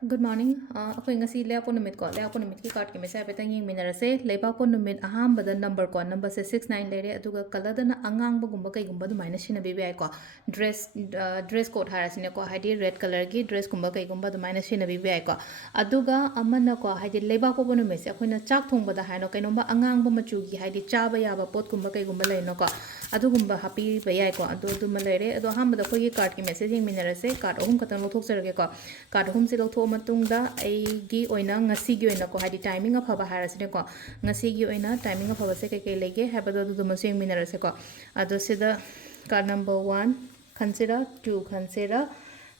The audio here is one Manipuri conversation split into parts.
Good morning. Ako ngasi leapo numit ko. Leapo numit ki card ki mesa betang ying minarase. Leapo numit aham bada number ko. Number se 69 lere. Aduga kala da na angang ba gumba kay gumba dumay na sinabibi ay ko. Dress code harasine ko. Haidi red color ki dress gumba kay gumba dumay na sinabibi ay ko. Aduga aman na ko. Haidi leapo ko numit se. Ako na chak thong bada hano kay nomba angang ba machugi. Haidi chaba yaba pot gumba kay gumba lay no ko. Adu gumba happy bayay ko. Adu malere. Adu aham bada ko ki card ki message ying minarase. Card ohum katang lothok sarage ko. Card ohum se lothok matungda aigi oina ngasigi oina ko hadi timing afaba harasine ko ngasigi oina timing afaba se keke lege habado du masing minarase ko ado sida card number 1 consider 2 consider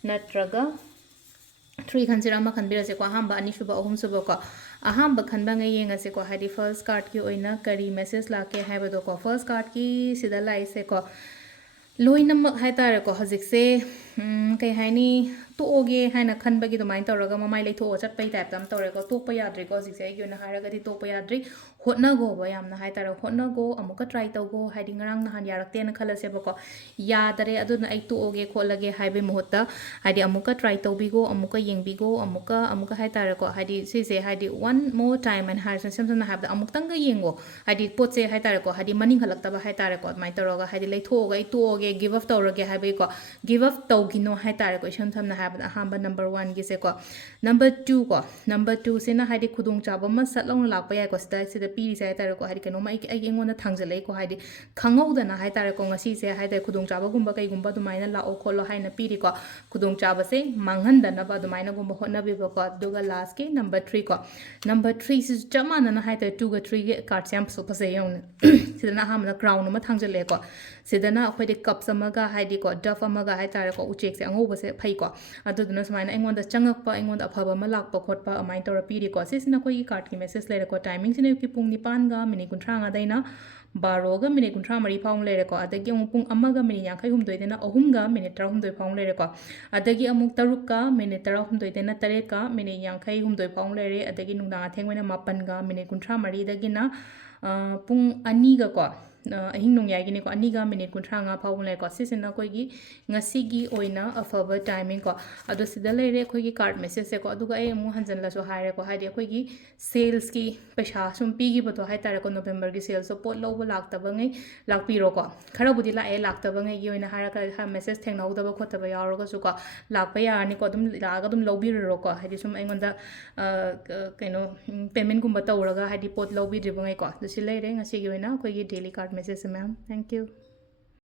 natraga 3 consider ma khanbirase ko ahamba ani suba ahum suba ko ahamba khanba ngai yengase ko hadi first card ki oina kari message lake habado ko first card ki sida lai se ko loinam hai tare ko hajik se kai haini toge haina khanbagi domain tawraga mamai leitho chat pai type tam tawrega tokpa yadri ko hajik se ai yona haraga di tokpa yadri hotna go ba yamna hai tare hotna go amuka try taw go haidi ngarang na han yarakte na khalase ba ko yadare aduna ai toge kholage haibe muhutta haidi amuka try taw bigo amuka yengbigo amuka hai tare ko haidi si se haidi one more time and har sem na have da amuk tanga yengo haidi pot se hai tare ko haidi maning halakta ba hai tare ko mai tawraga haidi leitho ga ai toge give up tawrage haibe ko give up tawgino hai tare ko isam tham na have ahamba number 1 gi se ko number 2 ko number 2 se na haidi khudung chaba ma satlong lakpa yai ko sida piri sai tare ko hari kano mai ai engona thangjale ko haidi khangau da na hai tare ko ngasi se hai tare khudung chaba gumba kai gumba dumaina la o kholo hai na piri ko khudung chaba se manghan da na ba dumaina gumba hotna bi ko duga last ke number 3 ko number 3 is jamana na hai tare 2 ga 3 ge card sam so pase yong sida na hamna crown ma thangjale ko sida na akhoi de cup samaga haidi ko duff amaga hai tare ko uchek se ango ba se phai ko adu duna smaina engonda changakpa engonda afaba ma lakpa khotpa amai tora piri ko sisina koi card ki message lere ko timing sine ki pung nipan ga mini kunthra nga daina baro ga mini kunthra mari phang lere ko adagi amuk pung amaga mini yankai humdoi dena ahum ga mini tra humdoi phang lere ko adagi amuk taruk ka mini tara humdoi dena tare ka mini yankai humdoi phang lere adagi nungda thengwena mapan ga mini kunthra mari dagi na pung ani ga ko ahing nung yai gini ko ani ga minute kunthra nga phawung le ko sisina koi gi ngasi gi oina afaba timing ko ado sida leire koi gi card message se ko aduga ai mu hanjan la so haire ko haide koi gi sales ki paisa sum pi gi boto hai tare ko november gi sales so pot lobo lakta ba ngai lakpi ro ko khara budi la e lakta ba ngai gi oina hara ka ha message theng nau da ba khota ba yaw ro ko su ko lakpa ya ni ko dum la ga dum lobi ro ko haidi sum aingonda kaino payment gumba tawraga haidi pot lobi dribu ngai ko dusi leire ngasi gi oina koi gi daily card message ma'am thank you